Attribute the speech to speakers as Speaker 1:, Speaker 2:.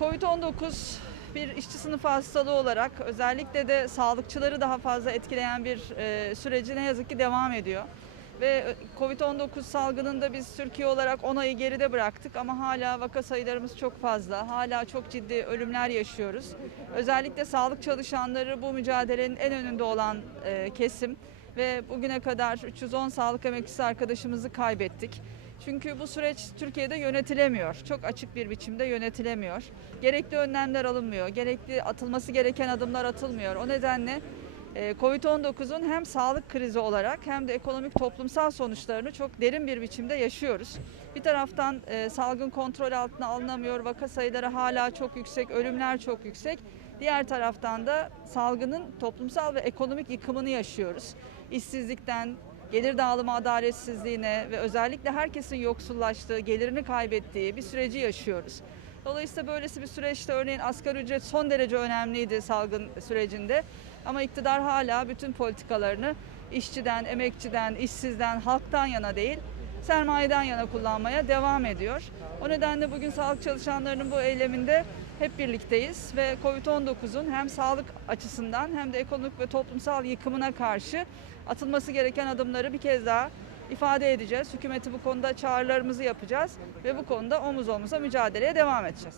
Speaker 1: Covid-19 bir işçi sınıfı hastalığı olarak özellikle de sağlıkçıları daha fazla etkileyen bir e, süreci ne yazık ki devam ediyor. Ve e, Covid-19 salgınında biz Türkiye olarak 10 ayı geride bıraktık ama hala vaka sayılarımız çok fazla. Hala çok ciddi ölümler yaşıyoruz. Özellikle sağlık çalışanları bu mücadelenin en önünde olan e, kesim ve bugüne kadar 310 sağlık emekçisi arkadaşımızı kaybettik. Çünkü bu süreç Türkiye'de yönetilemiyor. Çok açık bir biçimde yönetilemiyor. Gerekli önlemler alınmıyor. Gerekli atılması gereken adımlar atılmıyor. O nedenle Covid-19'un hem sağlık krizi olarak hem de ekonomik toplumsal sonuçlarını çok derin bir biçimde yaşıyoruz. Bir taraftan e, salgın kontrol altına alınamıyor, vaka sayıları hala çok yüksek, ölümler çok yüksek. Diğer taraftan da salgının toplumsal ve ekonomik yıkımını yaşıyoruz. İşsizlikten, gelir dağılımı adaletsizliğine ve özellikle herkesin yoksullaştığı, gelirini kaybettiği bir süreci yaşıyoruz. Dolayısıyla böylesi bir süreçte örneğin asgari ücret son derece önemliydi salgın sürecinde. Ama iktidar hala bütün politikalarını işçiden, emekçiden, işsizden, halktan yana değil, sermayeden yana kullanmaya devam ediyor. O nedenle bugün sağlık çalışanlarının bu eyleminde hep birlikteyiz ve Covid-19'un hem sağlık açısından hem de ekonomik ve toplumsal yıkımına karşı atılması gereken adımları bir kez daha ifade edeceğiz. Hükümeti bu konuda çağrılarımızı yapacağız ve bu konuda omuz omuza mücadeleye devam edeceğiz.